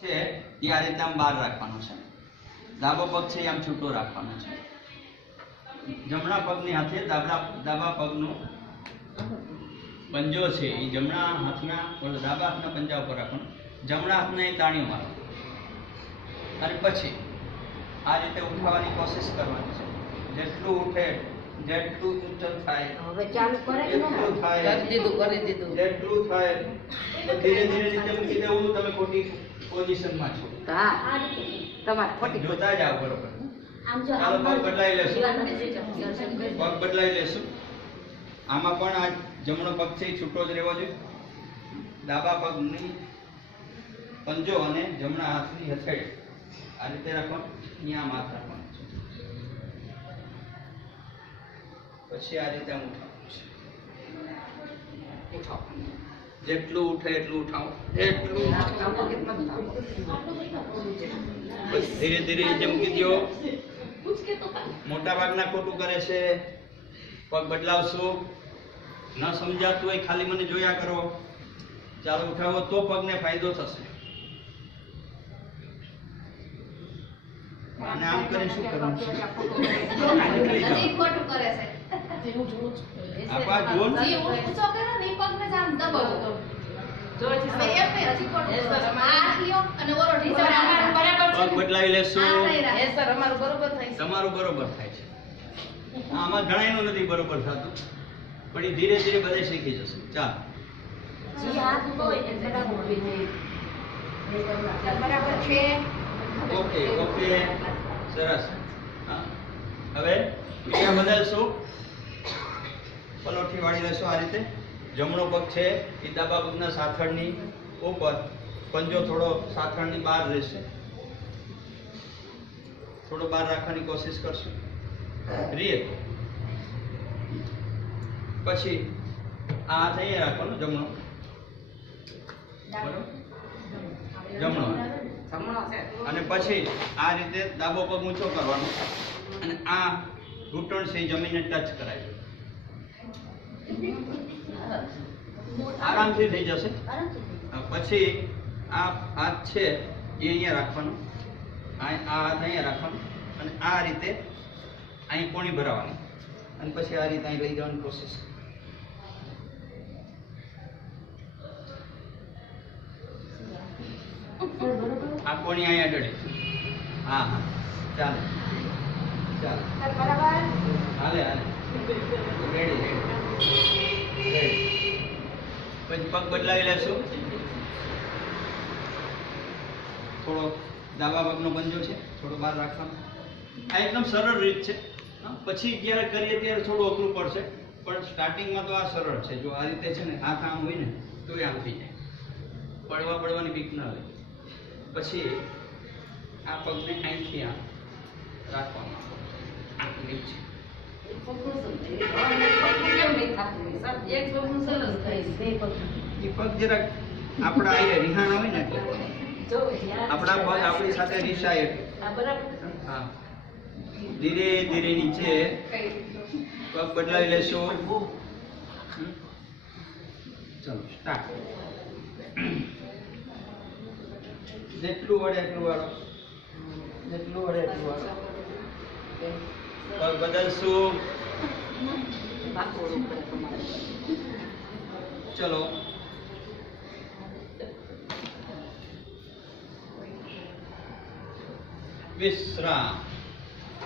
છે એ આ રીતે આમ બહાર રાખવાનો છે. ડાબો પગ છે એ આમ છૂટો રાખવાનો છે. જમણા પગની હાથે ડાબા પગનો પંજો છે એ જમણા હાથના ડાબા હાથના પંજા ઉપર રાખવાનો. જમણા હાથને તાળીઓ મારો અને પછી આ રીતે ઉઠાવવાની કોશિશ કરવાની છે. જેટલું ઉઠે જેટલું ઊંચું થાય હવે ચાલુ કરે કે એટલું થાય કરી દીધું જેટલું થાય ધીરે ધીરે નીચે મૂકી દેવું. તમે ખોટી પોઝિશનમાં છો. હા તમારે ખોટી જોતા જાઓ બરોબર. આમ જો ચાલો પગ બદલાઈ લેશું. પગ પગ બદલાઈ લેશું. આમાં પણ આ જમણો પગ છે એ છૂટો જ રહેવો જોઈએ. ડાબા પગની પંજો અને જમણા હાથની હથેળી આ રીતે રાખવાનું. અહીંયા આમ હાથ રાખવાનો છે. પછી આ રીતે આમ ઉઠાવવાનું છે. ઉઠાવો. જેટલું ઉઠે એટલું ઉઠાવો. એટલું બસ ધીરે ધીરે નીચે મૂકી દો. મોટા ભાગના ખોટું કરે છે. પગ બદલાવશું. ન સમજાતું હોય ખાલી મને જોયા કરો. ચાલો ઉઠાવો તો પગને ફાયદો થશે. અને આમ કરી શું કરવાનું છે? હજી ખોટું કરે છે. આપા જોન જે ઊંચો કરે ને એ પગને જ આમ દબાવો. હવે એમ નહીં, હજી ખોટું કરો. આ લ્યો અને ઓલો ઢીચો પગ બદલાવી લેશું. અમારું બરોબર થાય છે. તમારું બરોબર થાય છે. આમાં ઘણાયનું નથી બરોબર થતું, પણ એ ધીરે ધીરે બધે શીખી જશે. ચાલો જે હાથ હોય એ બરાબર હોવી જોઈએ. બરાબર છે. ઓકે ઓકે સરસ. હા હવે ક્રિયા બદલશું. પલોઠી વાળી લેશું આ રીતે. જમણો પગ છે એ ડાબા પગના સાથળની ઉપર, પંજો થોડો સાથળની બહાર રહેશે. થોડો બહાર રાખવાની કોશિશ કરશું. રીએ પછી આ હાથ અહીંયા રાખવાનો જમણો. બરાબર જમણો. અને પછી આ રીતે ડાબો પગ ઊંચો કરવાનો અને આ ઘૂંટણ છે જમીનને ટચ કરાય. આરામથી થઈ જશે. પછી આ હાથ છે એ અહીંયા રાખવાનો. આ હાથ અહીંયા રાખવાનો અને આ રીતે અહીં કોણી ભરાવાની અને પછી આ રીતે અહીં લઈ જવાની કોશિશ. આ કોણી અહીંયા અડે. હા હા ચાલે ચાલે હાલે હાલે. Ready ready. પછી પગ બદલાવી લેશું. થોડો ડાબા પગનો પંજો છે થોડો બહાર રાખવાનો. આ એકદમ સરળ રીત છે. પછી જ્યારે કરીએ ત્યારે થોડું અઘરું પડશે, પણ સ્ટાર્ટિંગમાં તો આ સરળ છે. જો આ રીતે છે ને હાથ આમ હોય ને તો એ આમ થઈ જાય. પડવાની બીક ના રહે. પછી આ પગને અહીંથી આમ રાખવામાં નીચે. એ પગ જરાક આપણા અહીંયા રિહાણા હોય ને એટલે આપણા પગ આપણી સાથે રીસાય એટલે. હા ધીરે ધીરે નીચે પગ બદલાવી લેશું. ચલો સ્ટાર્ટ. જેટલું વડે એટલું વાળો. જેટલું વડે એટલું વાળો. પગ બદલશું. ચલો વિશ્રામ.